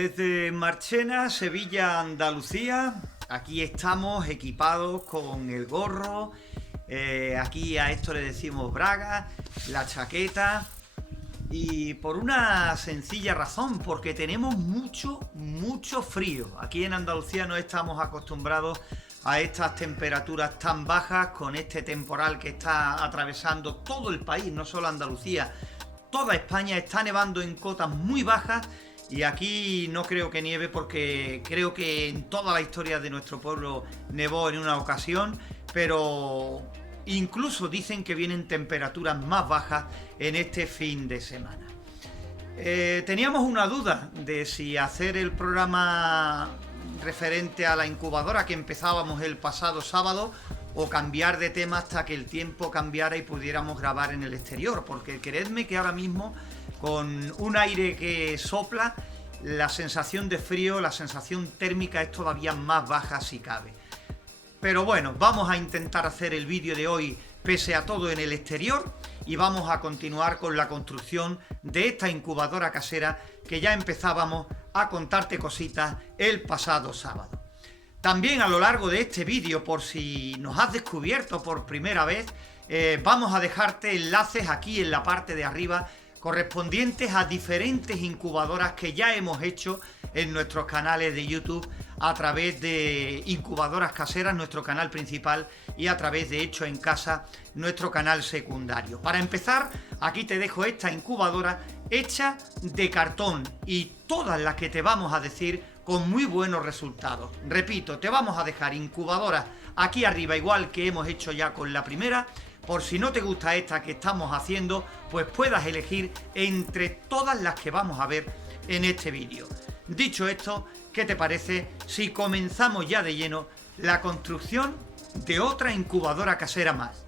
Desde Marchena, Sevilla, Andalucía, aquí estamos equipados con el gorro, aquí a esto le decimos braga, la chaqueta, y por una sencilla razón, porque tenemos mucho frío. Aquí en Andalucía no estamos acostumbrados a estas temperaturas tan bajas, con este temporal que está atravesando todo el país, no solo Andalucía, toda España. Está nevando en cotas muy bajas. Y aquí no creo que nieve, porque creo que en toda la historia de nuestro pueblo nevó en una ocasión, pero incluso dicen que vienen temperaturas más bajas en este fin de semana. Teníamos una duda de si hacer el programa referente a la incubadora que empezábamos el pasado sábado o cambiar de tema hasta que el tiempo cambiara y pudiéramos grabar en el exterior, porque creedme que ahora mismo, con un aire que sopla, la sensación de frío, la sensación térmica es todavía más baja si cabe. Pero bueno, vamos a intentar hacer el vídeo de hoy pese a todo en el exterior, y vamos a continuar con la construcción de esta incubadora casera que ya empezábamos a contarte cositas el pasado sábado. También a lo largo de este vídeo, por si nos has descubierto por primera vez, vamos a dejarte enlaces aquí en la parte de arriba correspondientes a diferentes incubadoras que ya hemos hecho en nuestros canales de YouTube, a través de Incubadoras Caseras, nuestro canal principal, y a través de Hecho en Casa, nuestro canal secundario. Para empezar, aquí te dejo esta incubadora hecha de cartón, y todas las que te vamos a decir con muy buenos resultados. Repito, te vamos a dejar incubadoras aquí arriba, igual que hemos hecho ya con la primera, por si no te gusta esta que estamos haciendo, pues puedas elegir entre todas las que vamos a ver en este vídeo. Dicho esto, ¿qué te parece si comenzamos ya de lleno la construcción de otra incubadora casera más?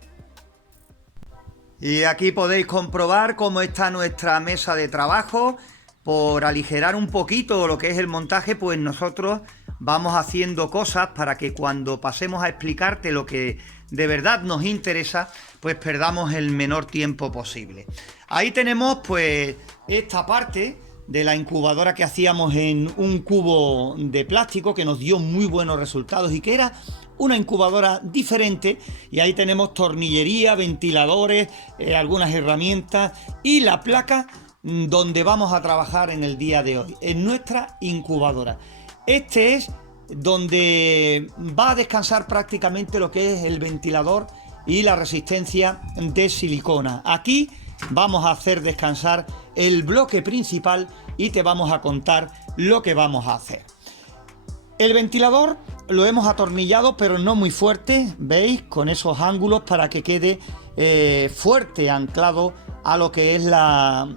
Y aquí podéis comprobar cómo está nuestra mesa de trabajo. Por aligerar un poquito lo que es el montaje, pues nosotros vamos haciendo cosas para que cuando pasemos a explicarte lo que de verdad nos interesa, pues perdamos el menor tiempo posible. Ahí tenemos pues esta parte de la incubadora que hacíamos en un cubo de plástico, que nos dio muy buenos resultados y que era una incubadora diferente. Y ahí tenemos tornillería, ventiladores, algunas herramientas y la placa donde vamos a trabajar en el día de hoy, en nuestra incubadora. Este es donde va a descansar prácticamente lo que es el ventilador y la resistencia de silicona. Aquí vamos a hacer descansar el bloque principal y te vamos a contar lo que vamos a hacer. El ventilador lo hemos atornillado, pero no muy fuerte, ¿veis? Con esos ángulos para que quede fuerte, anclado a lo que es la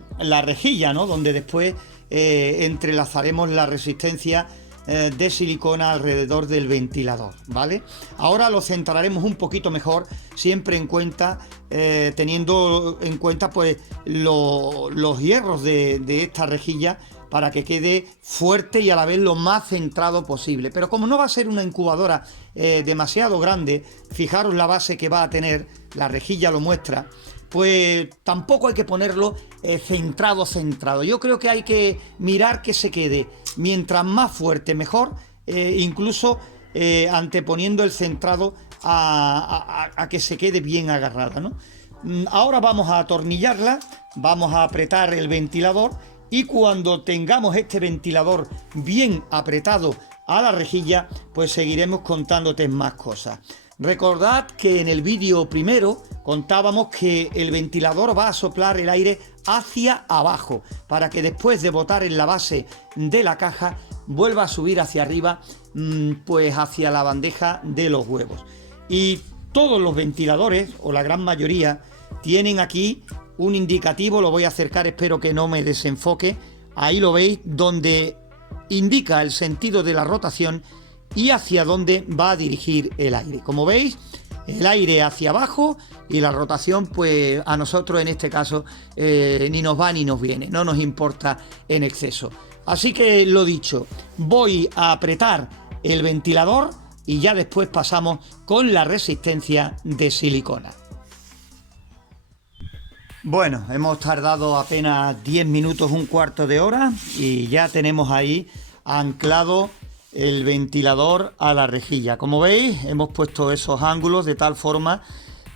rejilla, ¿no? Donde después entrelazaremos la resistencia de silicona alrededor del ventilador, ¿vale? Ahora lo centraremos un poquito mejor, siempre en cuenta, teniendo en cuenta pues los hierros de esta rejilla, para que quede fuerte y a la vez lo más centrado posible. Pero como no va a ser una incubadora demasiado grande, fijaros la base que va a tener, la rejilla lo muestra, pues tampoco hay que ponerlo centrado. Yo creo que hay que mirar que se quede mientras más fuerte mejor, incluso anteponiendo el centrado a que se quede bien agarrada, ¿no? Ahora vamos a atornillarla, vamos a apretar el ventilador, y cuando tengamos este ventilador bien apretado a la rejilla, pues seguiremos contándote más cosas. Recordad que en el vídeo primero contábamos que el ventilador va a soplar el aire hacia abajo, para que después de botar en la base de la caja vuelva a subir hacia arriba, pues hacia la bandeja de los huevos. Y todos los ventiladores, o la gran mayoría, tienen aquí un indicativo. Lo voy a acercar, espero que no me desenfoque. Ahí lo veis, donde indica el sentido de la rotación y hacia dónde va a dirigir el aire. Como veis, el aire hacia abajo, y la rotación, pues a nosotros en este caso ni nos va ni nos viene, no nos importa en exceso. Así que lo dicho, voy a apretar el ventilador y ya después pasamos con la resistencia de silicona. Bueno, hemos tardado apenas 10 minutos, un cuarto de hora, y ya tenemos ahí anclado el ventilador a la rejilla. Como veis, hemos puesto esos ángulos de tal forma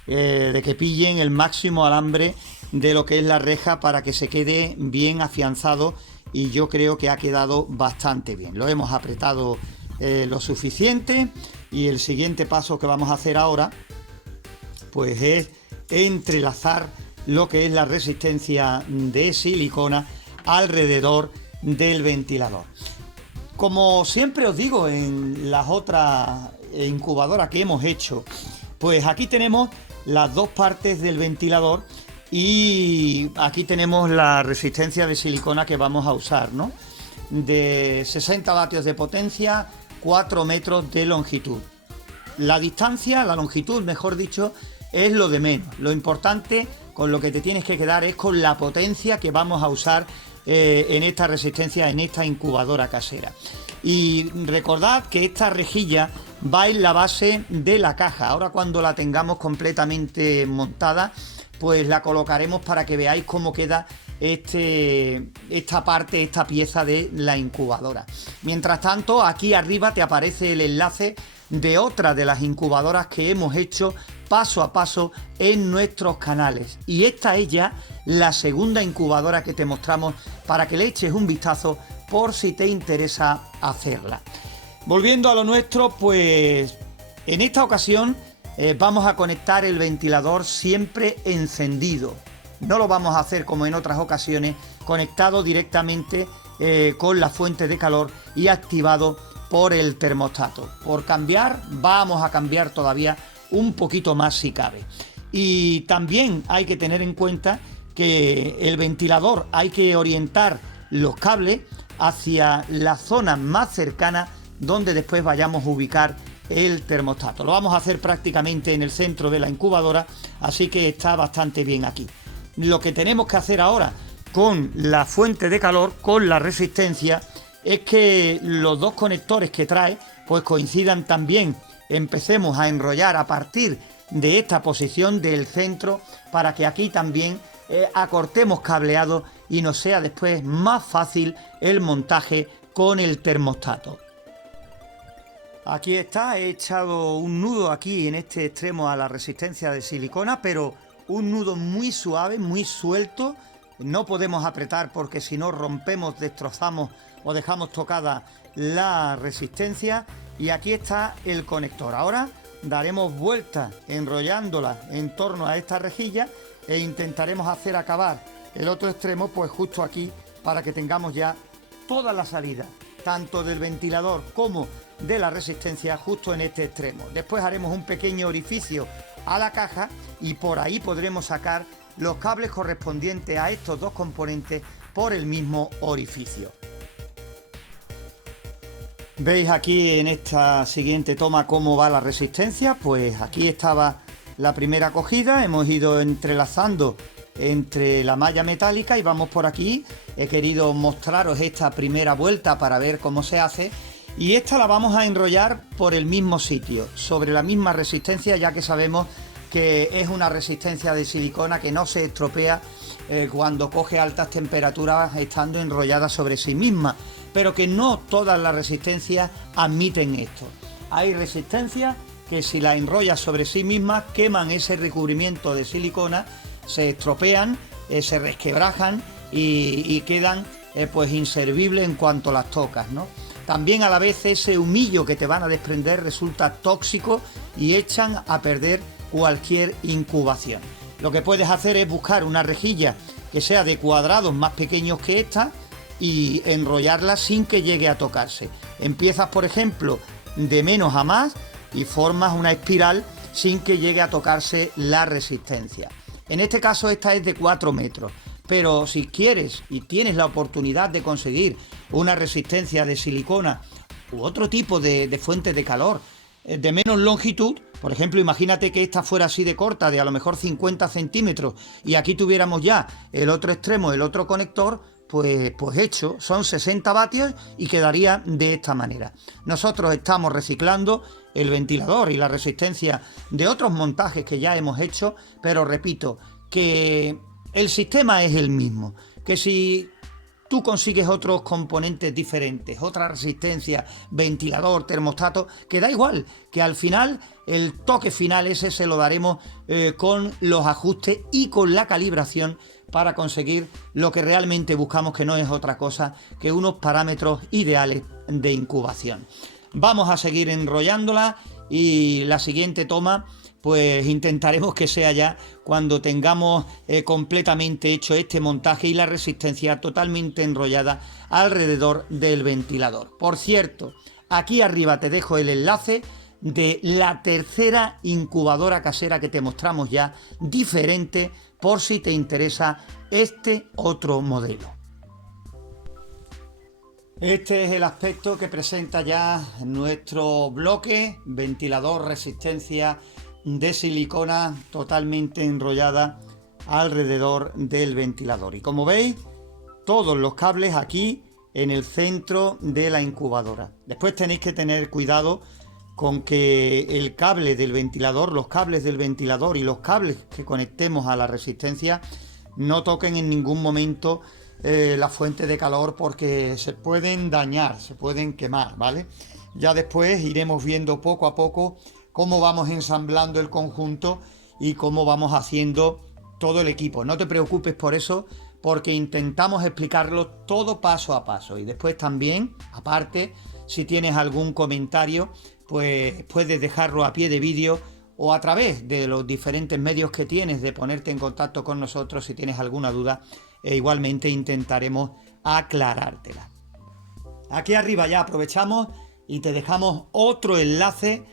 de que pillen el máximo alambre de lo que es la reja para que se quede bien afianzado, y yo creo que ha quedado bastante bien. Lo hemos apretado lo suficiente, y el siguiente paso que vamos a hacer ahora pues es entrelazar lo que es la resistencia de silicona alrededor del ventilador. Como siempre os digo en las otras incubadoras que hemos hecho, pues aquí tenemos las dos partes del ventilador y aquí tenemos la resistencia de silicona que vamos a usar, ¿no? De 60 vatios de potencia, 4 metros de longitud. La distancia, la longitud, mejor dicho, es lo de menos. Lo importante, con lo que te tienes que quedar, es con la potencia que vamos a usar en esta resistencia, en esta incubadora casera. Y recordad que esta rejilla va en la base de la caja. Ahora, cuando la tengamos completamente montada, pues la colocaremos para que veáis cómo queda esta parte, esta pieza de la incubadora. Mientras tanto, aquí arriba te aparece el enlace de otra de las incubadoras que hemos hecho paso a paso en nuestros canales, y esta es ya la segunda incubadora que te mostramos para que le eches un vistazo por si te interesa hacerla. Volviendo a lo nuestro, pues en esta ocasión vamos a conectar el ventilador siempre encendido. No lo vamos a hacer como en otras ocasiones, conectado directamente con la fuente de calor y activado por el termostato. Por cambiar, vamos a cambiar todavía un poquito más si cabe. Y también hay que tener en cuenta que el ventilador hay que orientar los cables hacia la zona más cercana donde después vayamos a ubicar el termostato. Lo vamos a hacer prácticamente en el centro de la incubadora, así que está bastante bien aquí. Lo que tenemos que hacer ahora con la fuente de calor, con la resistencia, es que los dos conectores que trae pues coincidan también. Empecemos a enrollar a partir de esta posición del centro para que aquí también acortemos cableado y nos sea después más fácil el montaje con el termostato. Aquí está, he echado un nudo aquí en este extremo a la resistencia de silicona, pero un nudo muy suave, muy suelto. No podemos apretar porque si no rompemos, destrozamos o dejamos tocada la resistencia. Y aquí está el conector. Ahora daremos vuelta enrollándola en torno a esta rejilla e intentaremos hacer acabar el otro extremo pues justo aquí, para que tengamos ya toda la salida, tanto del ventilador como de la resistencia, justo en este extremo. Después haremos un pequeño orificio a la caja y por ahí podremos sacar los cables correspondientes a estos dos componentes por el mismo orificio. ¿Veis aquí en esta siguiente toma cómo va la resistencia? Pues aquí estaba la primera cogida, hemos ido entrelazando entre la malla metálica y vamos por aquí. He querido mostraros esta primera vuelta para ver cómo se hace, y esta la vamos a enrollar por el mismo sitio, sobre la misma resistencia, ya que sabemos que es una resistencia de silicona que no se estropea cuando coge altas temperaturas estando enrollada sobre sí misma, pero que no todas las resistencias admiten esto. Hay resistencias que si la enrollas sobre sí mismas queman ese recubrimiento de silicona, se estropean, se resquebrajan y quedan pues inservibles en cuanto las tocas, ¿no? También a la vez ese humillo que te van a desprender resulta tóxico y echan a perder cualquier incubación. Lo que puedes hacer es buscar una rejilla que sea de cuadrados más pequeños que esta y enrollarla sin que llegue a tocarse. Empiezas, por ejemplo, de menos a más y formas una espiral sin que llegue a tocarse la resistencia. En este caso esta es de 4 metros, pero si quieres y tienes la oportunidad de conseguir una resistencia de silicona u otro tipo de fuente de calor de menos longitud, por ejemplo, imagínate que esta fuera así de corta, de a lo mejor 50 centímetros, y aquí tuviéramos ya el otro extremo, el otro conector, pues hecho, son 60 vatios y quedaría de esta manera. Nosotros estamos reciclando el ventilador y la resistencia de otros montajes que ya hemos hecho, pero repito, que el sistema es el mismo, que si tú consigues otros componentes diferentes, otra resistencia, ventilador, termostato, que da igual, que al final el toque final ese se lo daremos con los ajustes y con la calibración para conseguir lo que realmente buscamos, que no es otra cosa que unos parámetros ideales de incubación. Vamos a seguir enrollándola y la siguiente toma pues intentaremos que sea ya cuando tengamos completamente hecho este montaje y la resistencia totalmente enrollada alrededor del ventilador. Por cierto, aquí arriba te dejo el enlace de la tercera incubadora casera que te mostramos ya, diferente, por si te interesa este otro modelo. Este es el aspecto que presenta ya nuestro bloque, ventilador resistencia de silicona totalmente enrollada alrededor del ventilador. Y como veis, todos los cables aquí en el centro de la incubadora. Después tenéis que tener cuidado con que el cable del ventilador, los cables del ventilador y los cables que conectemos a la resistencia no toquen en ningún momento la fuente de calor, porque se pueden dañar, se pueden quemar, ¿vale? Ya después iremos viendo poco a poco cómo vamos ensamblando el conjunto y cómo vamos haciendo todo el equipo. No te preocupes por eso, porque intentamos explicarlo todo paso a paso. Y después también, aparte, si tienes algún comentario, pues puedes dejarlo a pie de vídeo o a través de los diferentes medios que tienes de ponerte en contacto con nosotros si tienes alguna duda, e igualmente intentaremos aclarártela. Aquí arriba ya aprovechamos y te dejamos otro enlace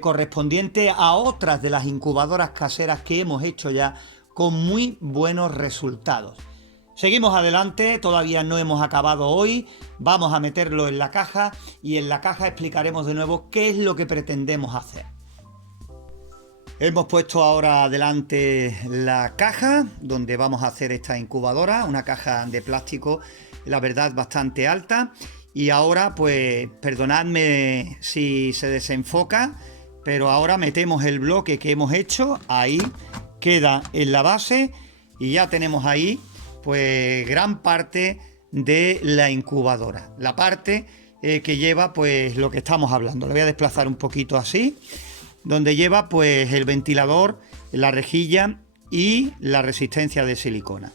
correspondiente a otras de las incubadoras caseras que hemos hecho ya con muy buenos resultados. Seguimos adelante, todavía no hemos acabado hoy, vamos a meterlo en la caja y en la caja explicaremos de nuevo qué es lo que pretendemos hacer. Hemos puesto ahora delante la caja donde vamos a hacer esta incubadora, una caja de plástico, la verdad bastante alta. Y ahora, pues, perdonadme si se desenfoca, pero ahora metemos el bloque que hemos hecho, ahí queda en la base y ya tenemos ahí, pues, gran parte de la incubadora. La parte que lleva, pues, lo que estamos hablando. Lo voy a desplazar un poquito así, donde lleva, pues, el ventilador, la rejilla y la resistencia de silicona.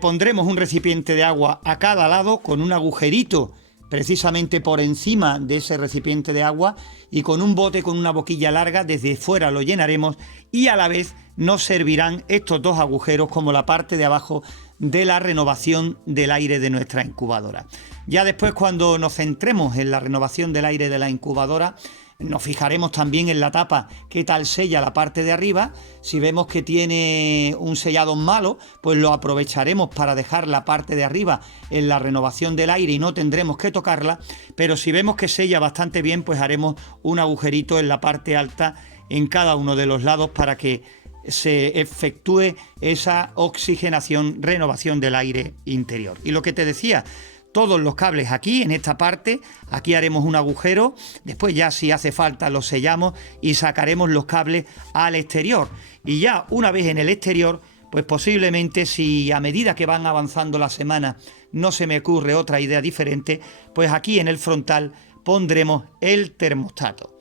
Pondremos un recipiente de agua a cada lado con un agujerito precisamente por encima de ese recipiente de agua, y con un bote con una boquilla larga desde fuera lo llenaremos, y a la vez nos servirán estos dos agujeros como la parte de abajo de la renovación del aire de nuestra incubadora. Ya después, cuando nos centremos en la renovación del aire de la incubadora, nos fijaremos también en la tapa, qué tal sella la parte de arriba. Si vemos que tiene un sellado malo, pues lo aprovecharemos para dejar la parte de arriba en la renovación del aire y no tendremos que tocarla. Pero si vemos que sella bastante bien, pues haremos un agujerito en la parte alta en cada uno de los lados para que se efectúe esa oxigenación, renovación del aire interior. Y lo que te decía, todos los cables aquí, en esta parte, aquí haremos un agujero, después ya si hace falta los sellamos y sacaremos los cables al exterior. Y ya una vez en el exterior, pues posiblemente, si a medida que van avanzando las semanas no se me ocurre otra idea diferente, pues aquí en el frontal pondremos el termostato.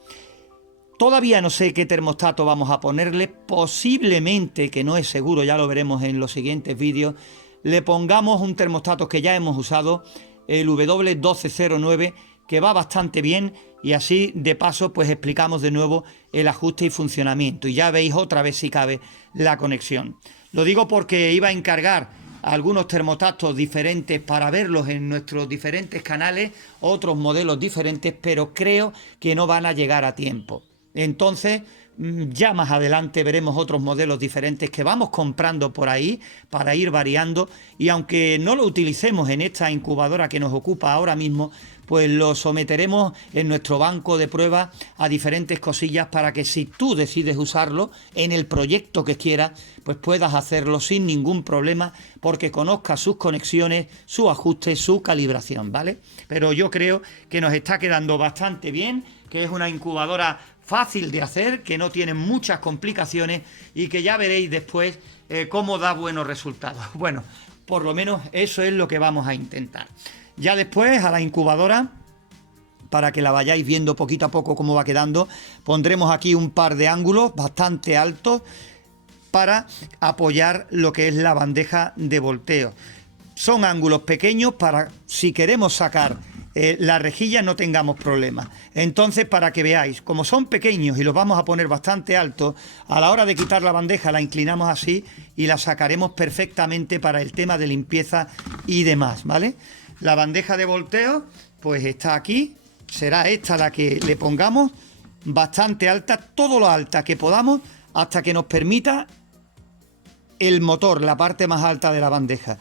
Todavía no sé qué termostato vamos a ponerle, posiblemente, que no es seguro, ya lo veremos en los siguientes vídeos, le pongamos un termostato que ya hemos usado, el W1209, que va bastante bien, y así de paso pues explicamos de nuevo el ajuste y funcionamiento, y ya veis otra vez si cabe la conexión. Lo digo porque iba a encargar algunos termostatos diferentes para verlos en nuestros diferentes canales, otros modelos diferentes, pero creo que no van a llegar a tiempo. Entonces, ya más adelante veremos otros modelos diferentes que vamos comprando por ahí para ir variando, y aunque no lo utilicemos en esta incubadora que nos ocupa ahora mismo, pues lo someteremos en nuestro banco de pruebas a diferentes cosillas para que si tú decides usarlo en el proyecto que quieras, pues puedas hacerlo sin ningún problema, porque conozcas sus conexiones, su ajuste, su calibración, ¿vale? Pero yo creo que nos está quedando bastante bien, que es una incubadora fácil de hacer, que no tiene muchas complicaciones y que ya veréis después cómo da buenos resultados. Bueno, por lo menos eso es lo que vamos a intentar. Ya después a la incubadora, para que la vayáis viendo poquito a poco cómo va quedando, pondremos aquí un par de ángulos bastante altos para apoyar lo que es la bandeja de volteo. Son ángulos pequeños para, si queremos sacar la rejilla, no tengamos problemas. Entonces, para que veáis, como son pequeños y los vamos a poner bastante altos, a la hora de quitar la bandeja la inclinamos así y la sacaremos perfectamente para el tema de limpieza y demás, ¿vale? La bandeja de volteo, pues está aquí, será esta la que le pongamos, bastante alta, todo lo alta que podamos, hasta que nos permita el motor, la parte más alta de la bandeja.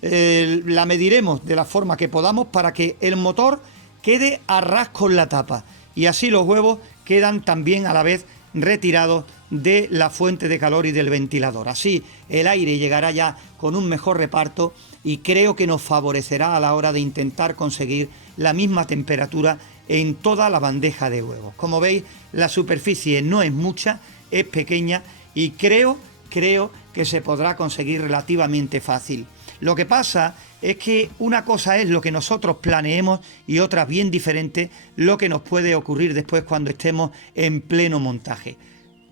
La mediremos de la forma que podamos para que el motor quede a ras con la tapa y así los huevos quedan también a la vez retirados de la fuente de calor y del ventilador. Así el aire llegará ya con un mejor reparto y creo que nos favorecerá a la hora de intentar conseguir la misma temperatura en toda la bandeja de huevos. Como veis, la superficie no es mucha, es pequeña y creo que se podrá conseguir relativamente fácil. Lo que pasa es que una cosa es lo que nosotros planeemos y otra bien diferente lo que nos puede ocurrir después cuando estemos en pleno montaje.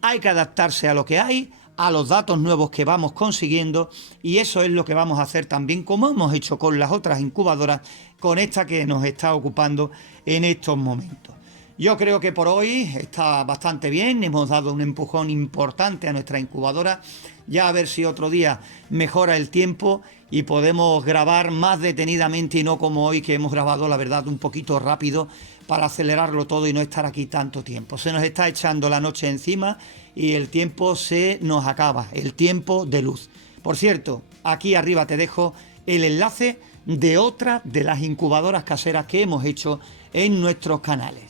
Hay que adaptarse a lo que hay, a los datos nuevos que vamos consiguiendo y eso es lo que vamos a hacer también, como hemos hecho con las otras incubadoras, con esta que nos está ocupando en estos momentos. Yo creo que por hoy está bastante bien, hemos dado un empujón importante a nuestra incubadora, ya a ver si otro día mejora el tiempo y podemos grabar más detenidamente y no como hoy que hemos grabado, la verdad, un poquito rápido para acelerarlo todo y no estar aquí tanto tiempo. Se nos está echando la noche encima y el tiempo se nos acaba, el tiempo de luz. Por cierto, aquí arriba te dejo el enlace de otra de las incubadoras caseras que hemos hecho en nuestros canales.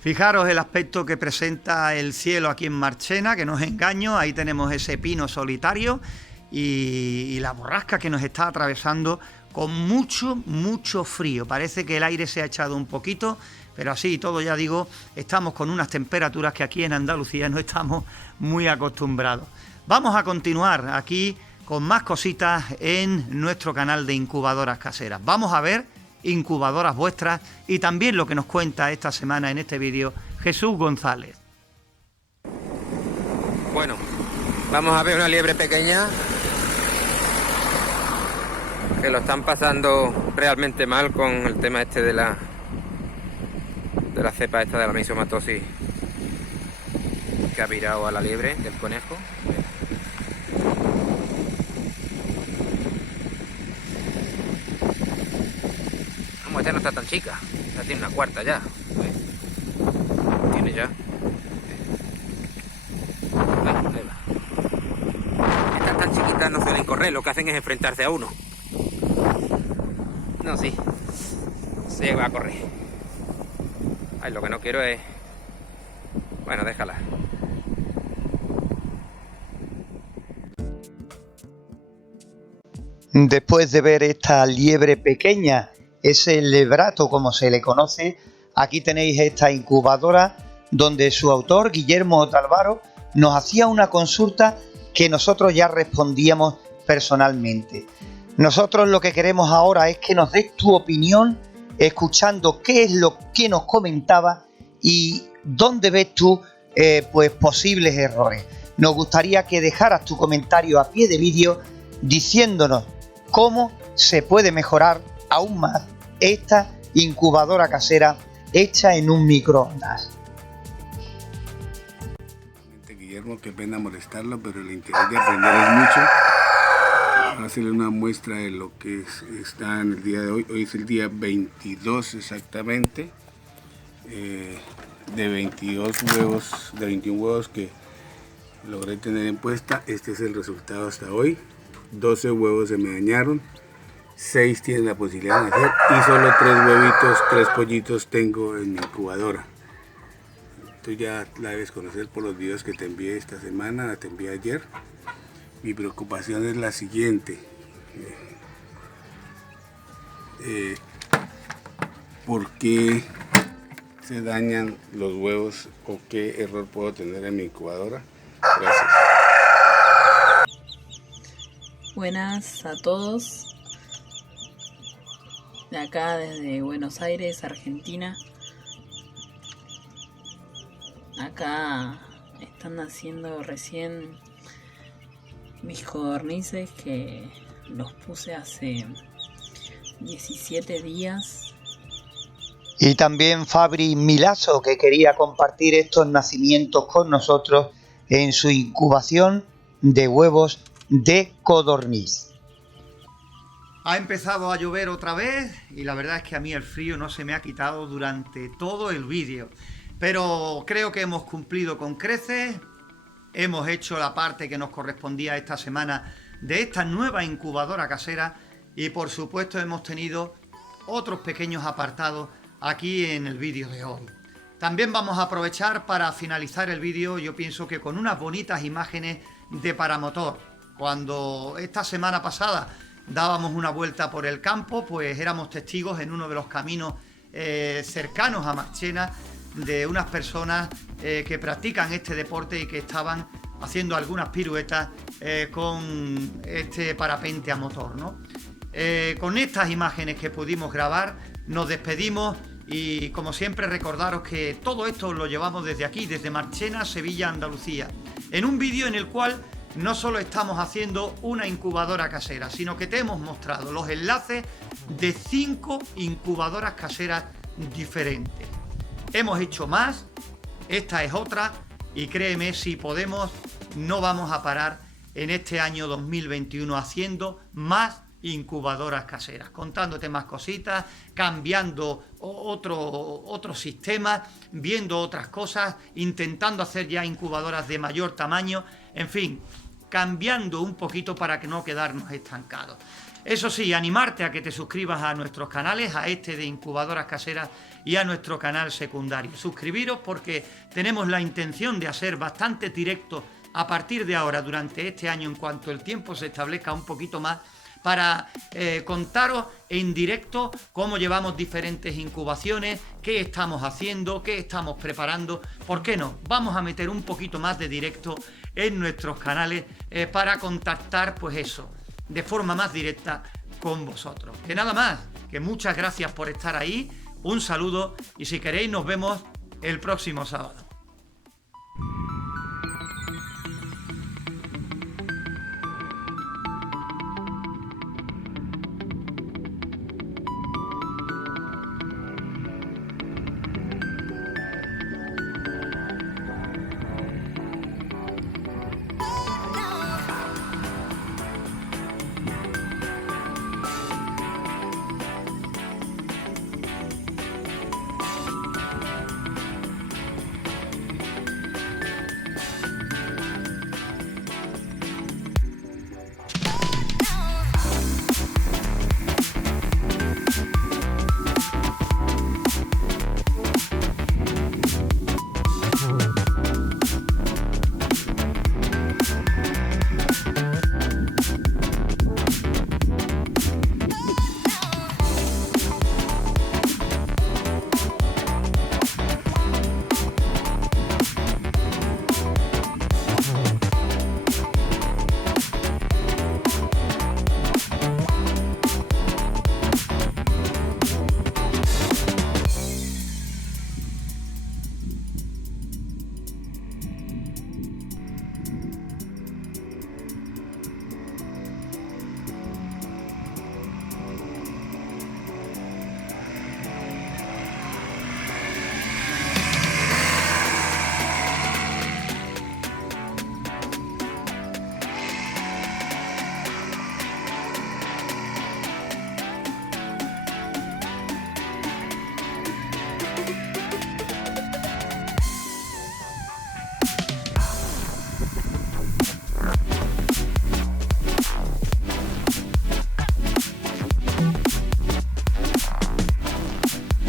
Fijaros el aspecto que presenta el cielo aquí en Marchena, que no es engaño, ahí tenemos ese pino solitario y la borrasca que nos está atravesando con mucho frío. Parece que el aire se ha echado un poquito, pero así y todo, ya digo, estamos con unas temperaturas que aquí en Andalucía no estamos muy acostumbrados. Vamos a continuar aquí con más cositas en nuestro canal de incubadoras caseras. Vamos a ver incubadoras vuestras y también lo que nos cuenta esta semana en este vídeo Jesús González. Bueno, vamos a ver una liebre pequeña que lo están pasando realmente mal con el tema este de la cepa esta de la misomatosis que ha virado a la liebre del conejo. Como esta no está tan chica, ya tiene una cuarta ya. Tiene ya. Ahí va. Estas tan chiquitas no suelen correr, lo que hacen es enfrentarse a uno. No, sí. Se va a correr. Ay, lo que no quiero es... Bueno, déjala. Después de ver esta liebre pequeña, ese lebrato como se le conoce, aquí tenéis esta incubadora donde su autor, Guillermo Otálvaro, nos hacía una consulta que nosotros ya respondíamos personalmente. Nosotros lo que queremos ahora es que nos des tu opinión, escuchando qué es lo que nos comentaba y dónde ves tú pues posibles errores. Nos gustaría que dejaras tu comentario a pie de vídeo diciéndonos cómo se puede mejorar aún más esta incubadora casera hecha en un microondas. Guillermo, qué pena molestarlo, pero el interés de aprender es mucho. Voy a hacerle una muestra de lo que está en el día de hoy. Hoy es el día 22 exactamente, de 22 huevos, de 21 huevos que logré tener en puesta. Este es el resultado hasta hoy. 12 huevos se me dañaron, 6 tienen la posibilidad de nacer y solo 3 huevitos, 3 pollitos tengo en mi incubadora. Tú ya la debes conocer por los videos que te envié esta semana, te envié ayer. Mi preocupación es la siguiente. ¿Por qué se dañan los huevos o qué error puedo tener en mi incubadora? Gracias. Buenas a todos. De acá desde Buenos Aires, Argentina. Acá están naciendo recién mis codornices que los puse hace 17 días. Y también Fabri Milazzo, que quería compartir estos nacimientos con nosotros en su incubación de huevos de codorniz. Ha empezado a llover otra vez y la verdad es que a mí el frío no se me ha quitado durante todo el vídeo. Pero creo que hemos cumplido con creces, hemos hecho la parte que nos correspondía esta semana de esta nueva incubadora casera y por supuesto hemos tenido otros pequeños apartados aquí en el vídeo de hoy. También vamos a aprovechar para finalizar el vídeo, yo pienso que con unas bonitas imágenes de paramotor. Cuando esta semana pasada dábamos una vuelta por el campo, pues éramos testigos en uno de los caminos cercanos a Marchena de unas personas que practican este deporte y que estaban haciendo algunas piruetas con este parapente a motor, ¿no? Con estas imágenes que pudimos grabar nos despedimos y como siempre recordaros que todo esto lo llevamos desde aquí, desde Marchena, Sevilla, Andalucía, en un vídeo en el cual no solo estamos haciendo una incubadora casera, sino que te hemos mostrado los enlaces de 5 incubadoras caseras diferentes. Hemos hecho más, esta es otra y créeme, si podemos, no vamos a parar en este año 2021 haciendo más incubadoras caseras, contándote más cositas, cambiando otro sistema, viendo otras cosas, intentando hacer ya incubadoras de mayor tamaño, en fin, cambiando un poquito para que no quedarnos estancados. Eso sí, animarte a que te suscribas a nuestros canales, a este de incubadoras caseras y a nuestro canal secundario. Suscribiros porque tenemos la intención de hacer bastantes directos a partir de ahora durante este año en cuanto el tiempo se establezca un poquito más para contaros en directo cómo llevamos diferentes incubaciones, qué estamos haciendo, qué estamos preparando. ¿Por qué no? Vamos a meter un poquito más de directo en nuestros canales para contactar, pues eso, de forma más directa con vosotros. Que nada más, que muchas gracias por estar ahí, un saludo y si queréis nos vemos el próximo sábado.